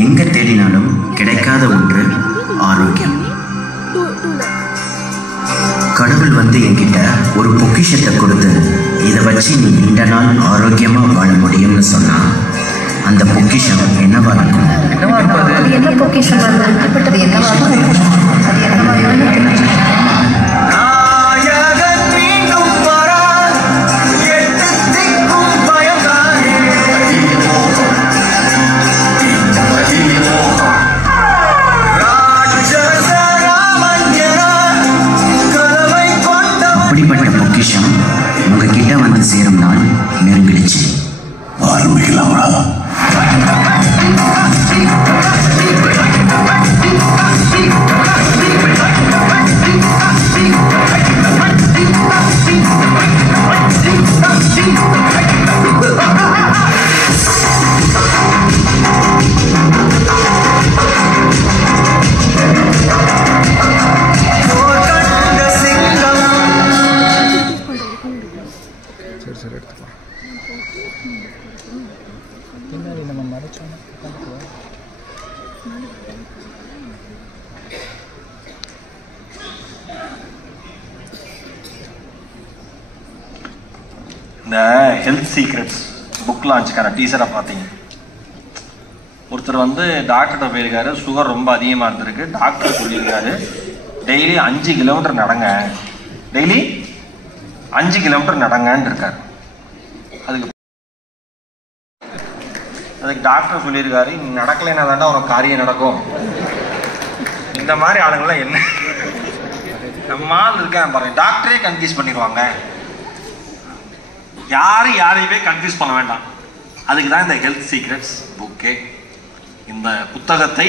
எங்கே தேடினாலும் கிடைக்காத ஒன்று ஆரோக்கியம். கடவுள் வந்து என்கிட்ட ஒரு பொக்கிஷத்தை கொடுத்து இதை வச்சு நீ நீண்ட நாள் ஆரோக்கியமாக வாழ முடியும்னு சொன்னா அந்த பொக்கிஷம் என்னவா இருக்கும்? என்ன பொக்கிஷம்? அப்படிப்பட்ட பொக்கிஷம் உங்ககிட்ட வந்து சேரும் நாள் நெருங்கிடுச்சு. ஆரம்பிக்கலாமா? சரி எடுத்துக்கலாம். பின்னாடி நம்ம மறைச்சோம். இந்த ஹெல்த் சீக்ரெட்ஸ் புக் லான்ச்சுக்கான டீசரை பார்த்தீங்க. ஒருத்தர் வந்து டாக்டர்கிட்ட போயிருக்காரு, சுகர் ரொம்ப அதிகமாக இருந்திருக்கு. டாக்டர் சொல்லியிருக்காரு டெய்லி 5 கிலோமீட்டர் நடங்க, டெய்லி 5 கிலோமீட்டர் நடங்கன்னு இருக்காரு. அதுக்கு டாக்டர் சொல்லியிருக்காரு, நீ நடக்கலைன்னா தாண்டா உனக்கு காரியம் நடக்கும். இந்த மாதிரி ஆளுங்களாம் என்ன நம்மால் இருக்கேன் பாருங்க, டாக்டரே கன்ஃபியூஸ் பண்ணிடுவாங்க. யாரையுமே கன்ஃபியூஸ் பண்ண வேண்டாம். அதுக்கு தான் இந்த ஹெல்த் சீக்ரெட்ஸ் புக்கே. இந்த புத்தகத்தை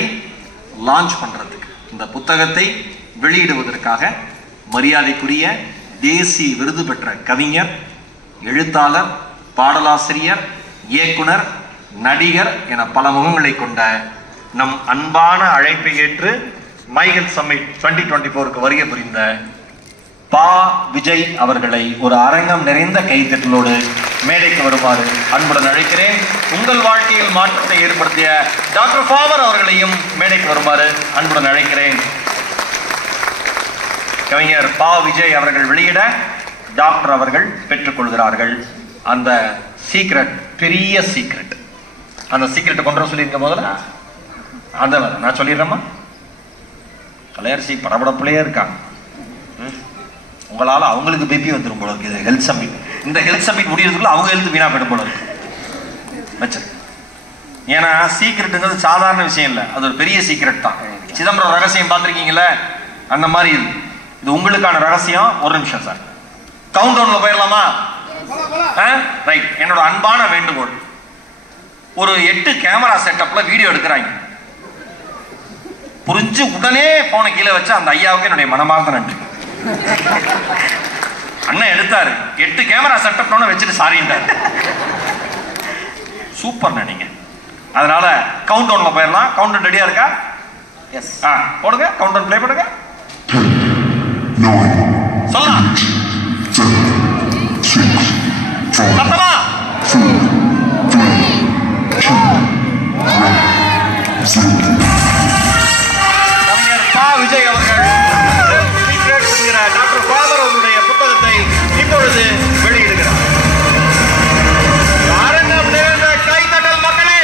லான்ச் பண்ணுறதுக்கு, இந்த புத்தகத்தை வெளியிடுவதற்காக மரியாதைக்குரிய தேசிய விருது பெற்ற கவிஞர், எழுத்தாளர், பாடலாசிரியர், இயக்குனர், நடிகர் என பல முகங்களை கொண்ட நம் அன்பான அழைப்பை ஏற்று மை ஹெல்த் சம்மிட் 2024க்கு வருகை புரிந்த பா. விஜய் அவர்களை ஒரு அரங்கம் நிறைந்த கைத்தட்டலோடு மேடைக்கு வருமாறு அன்புடன் அழைக்கிறேன். உங்கள் வாழ்க்கையில் மாற்றத்தை ஏற்படுத்திய டாக்டர் ஃபாமர் அவர்களையும் மேடைக்கு வருமாறு அன்புடன் அழைக்கிறேன். கவிஞர் பா. விஜய் அவர்கள் வெளியிட டாக்டர் அவர்கள் பெற்றுக்கொள்கிறார்கள். அந்த சீக்ரெட் பெரிய சீக்ரெட். அந்த சீக்ரெட்டை கொண்டு சொல்லியிருக்க முதல்ல அந்த நான் சொல்லிடுறேம்மா. கலையரசி படபடப்புலேயே இருக்காங்க. உங்களால் அவங்களுக்கு பிபி வந்துடும் போல இருக்கு. இது ஹெல்த் சம்மிட். இந்த ஹெல்த் சம்மிட் முடியறதுக்குள்ள அவங்க ஹெல்த் வீணா போயிடும் போல இருக்கு வச்சு. ஏன்னா சீக்ரெட்டுங்கிறது சாதாரண விஷயம் இல்லை, அது ஒரு பெரிய சீக்ரெட் தான். சிதம்பரம் ரகசியம் பார்த்துருக்கீங்களே, அந்த மாதிரி இது உங்களுக்கான ரகசியம். ஒரு நிமிஷம் சார், கவுண்ட் டவுன்ல போயிடலாமா? ரைட். என்னோட அன்பான வேண்டுகோள், ஒரு 8 கேமரா செட்டப்ல வீடியோ எடுக்கிறாங்க. புரிஞ்சு உடனே போனை கீழே வச்சு அந்த ஐயாவுக்கு என்னுடைய மனமார்ந்த நன்றி. அண்ணன் எடுத்தாரு, 8 கேமரா செட்டப்னு வச்சுட்டு சாரின்ட்டாரு. சூப்பர் நீங்க. அதனால கவுண்ட் டவுன்ல போயிடலாம். கவுண்ட் டவுன் ரெடியா இருக்கா? எஸ். போடுங்க, கவுண்ட் டவுன் ப்ளே பண்ணுங்க. சொல்லலாம் சத்தமா. கவிஞர் பா. விஜய் அவர்கள் டாக்டர் ஃபாமர் அவருடைய புத்தகத்தை இப்பொழுது வெளியிடுகிறார். அரங்கம் நிறைந்த கைத்தட்டல் மக்களே.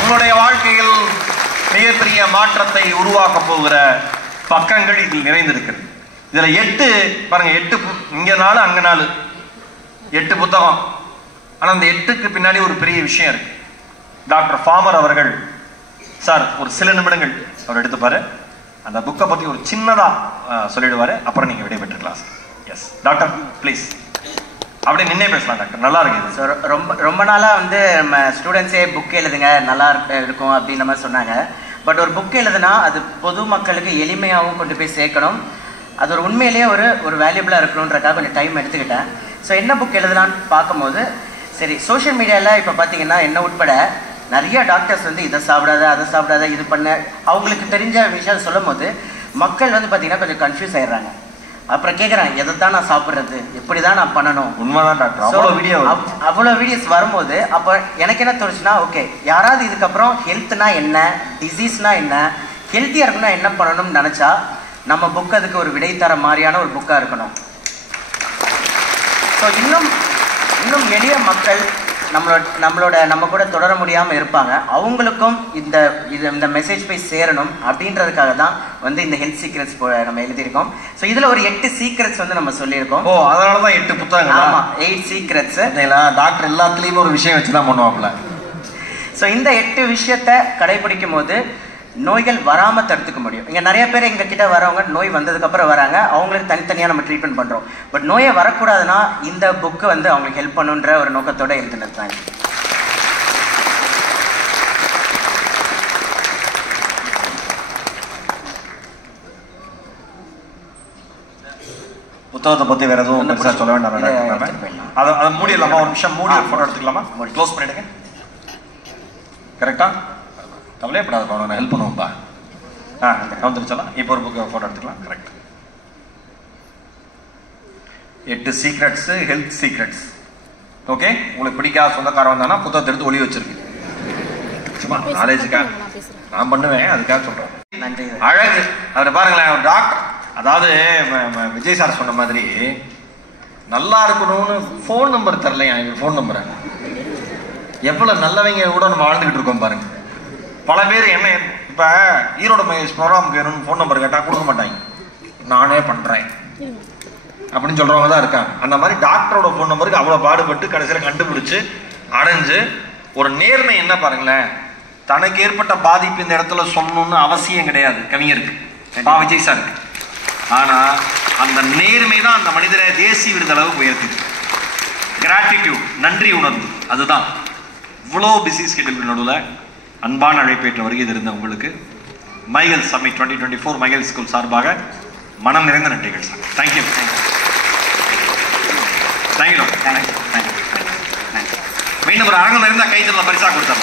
உங்களுடைய வாழ்க்கையில் மிகப்பெரிய மாற்றத்தை உருவாக்க போகிற பக்கங்கள் இதில் நிறைந்திருக்கிறது. இதுல 8 பாருங்க, 8 இங்க 4 அங்க 4, 8 புத்தகம். ஆனா அந்த 8க்கு பின்னாடி ஒரு பெரிய விஷயம் இருக்கு. டாக்டர் ஃபாமர் அவர்கள் சார் ஒரு சில நிமிடங்கள் அவர் எடுத்துப்பாரு, அந்த புக்கை பற்றி ஒரு சின்னதாக சொல்லிடுவார், அப்புறம் நீங்கள் விடைபெற்றுக்கலாம் சார். Yes doctor please. அப்படியே நின்னே பேசலாம் டாக்டர், நல்லா இருக்குது. ஸோ ரொம்ப நாளாக வந்து நம்ம ஸ்டூடெண்ட்ஸே புக் எழுதுங்க நல்லா இருக்கும் அப்படின்ற மாதிரி சொன்னாங்க. பட் ஒரு புக் எழுதுனா அது பொதுமக்களுக்கு எளிமையாகவும் கொண்டு போய் சேர்க்கணும், அது ஒரு உண்மையிலேயே ஒரு வேல்யூபிளாக இருக்கணுன்றக்காக கொஞ்சம் டைம் எடுத்துக்கிட்டேன். ஸோ என்ன புக் எழுதலான்னு பார்க்கும்போது சரி, சோஷியல் மீடியாவில் இப்போ பார்த்தீங்கன்னா என்ன உட்பட நிறைய டாக்டர்ஸ் வந்து இதை சாப்பிடாத அதை சாப்பிடாத இது பண்ண அவங்களுக்கு தெரிஞ்ச விஷயம் சொல்லும் போது மக்கள் வந்து பார்த்தீங்கன்னா கொஞ்சம் கன்ஃபியூஸ் ஆயிடுறாங்க. அப்புறம் கேட்குறாங்க எதை தான் நான் சாப்பிட்றது, எப்படி தான் நான் பண்ணணும். உண்மைதான் டாக்டர், அவ்வளோ வீடியோஸ் வரும்போது அப்போ எனக்கு என்ன தோணுச்சுன்னா, ஓகே யாராவது இதுக்கப்புறம் ஹெல்த்னா என்ன, டிசீஸ்னா என்ன, ஹெல்த்தியாக இருக்குன்னா என்ன பண்ணணும்னு நினச்சா நம்ம புக் அதுக்கு ஒரு விடை தர மாதிரியான ஒரு புக்காக இருக்கணும். ஸோ இன்னும் எளிய மக்கள் நம்ம கூட தொடர முடியாமல் இருப்பாங்க, அவங்களுக்கும் இந்த மெசேஜ் போய் சேரணும் அப்படின்றதுக்காக தான் வந்து இந்த ஹெல்த் சீக்ரெட்ஸ் நம்ம எழுதியிருக்கோம். ஸோ இதில் ஒரு 8 சீக்ரெட்ஸ் வந்து நம்ம சொல்லியிருக்கோம். ஓ அதனால தான் 8 புத்தகங்கள். ஆமாம், 8 சீக்ரெட்ஸ். டாக்டர் எல்லாத்துலேயுமே ஒரு விஷயம் வச்சு தான் பண்ணுவாப்புல. ஸோ இந்த 8 விஷயத்தை கடைபிடிக்கும் போது நோய்கள் வராமல் தடுத்துக்க முடியும். இங்கே நிறைய பேர் எங்கள் கிட்ட வரவங்க நோய் வந்ததுக்கப்புறம் வராங்க, அவங்களுக்கு தனித்தனியாக நம்ம ட்ரீட்மெண்ட் பண்ணுறோம். பட் நோயை வரக்கூடாதுன்னா இந்த புக்கு வந்து அவங்களுக்கு ஹெல்ப் பண்ணுன்ற ஒரு நோக்கத்தோடு எழுதுனது தான். புத்தகத்தை பற்றி வேறு எதுவும் பெருசாக சொல்ல வேண்டாம். அதை மூடிடலாமா? ஒரு நிமிஷம் மூடி ஒரு ஃபோட்டோ எடுத்துக்கலாமா? க்ளோஸ் பண்ணிடுங்க. கரெக்டாக கவலையப்படாத, நான் ஹெல்ப் பண்ணுவோம்ப்பா. வந்துருச்சலாம். இப்போ ஒரு புக்கு ஃபோட்டோ எடுத்துக்கலாம். Correct. 8 secrets, health secrets. Okay, உங்களுக்கு பிடிக்காத சொந்தக்காரன் வந்தானா புத்தகத்தை எடுத்து ஒளி வச்சிருக்கு. சும்மா நாலேஜுக்காக நான் பண்ணுவேன், அதுக்காக சொல்கிறேன். நன்றி. அழகு அதில் பாருங்களேன், ஒரு டாக்டர், அதாவது விஜய் சார் சொன்ன மாதிரி நல்லா இருக்கணும்னு ஃபோன் நம்பர் தரலையா? எங்கள் ஃபோன் நம்பரை எவ்வளோ நல்லவங்க கூட நம்ம வாழ்ந்துக்கிட்டு இருக்கோம் பாருங்க. பல பேர் என்ன இப்போ ஈரோடு மகேஷ் ப்ரோக்ராமுக்கு வேணும்னு ஃபோன் நம்பர் கேட்டால் கொடுக்க மாட்டாங்க, நானே பண்ணுறேன் அப்படின்னு சொல்கிறவங்க தான் இருக்காங்க. அந்த மாதிரி டாக்டரோட ஃபோன் நம்பருக்கு அவ்வளோ பாடுபட்டு கடைசியில் கண்டுபிடிச்சி அடைஞ்சு ஒரு நேர்மை என்ன பாருங்களேன். தனக்கு ஏற்பட்ட பாதிப்பு இந்த இடத்துல சொல்லணும்னு அவசியம் கிடையாது கவிஞருக்கு, விஜய் சாருக்கு. ஆனால் அந்த நேர்மை தான் அந்த மனிதரை தேசிய விருது அளவுக்கு உயர்த்திது. கிராட்டிடியூட், நன்றி உணர்வு, அதுதான். இவ்வளோ பிஸி ஸ்கெட்யூல் நடுவில் அன்பான அழைப்பேற்ற வருகை இருந்த உங்களுக்கு மைகல் சம்மிட் 2024 மைகல் ஸ்கூல் சார்பாக மனம் நிறைந்த நன்றிகள் சார். தேங்க்யூ. மீண்டும் ஒரு அரங்கம் இருந்தால் கைத்தல பரிசாக கொடுத்தோம்.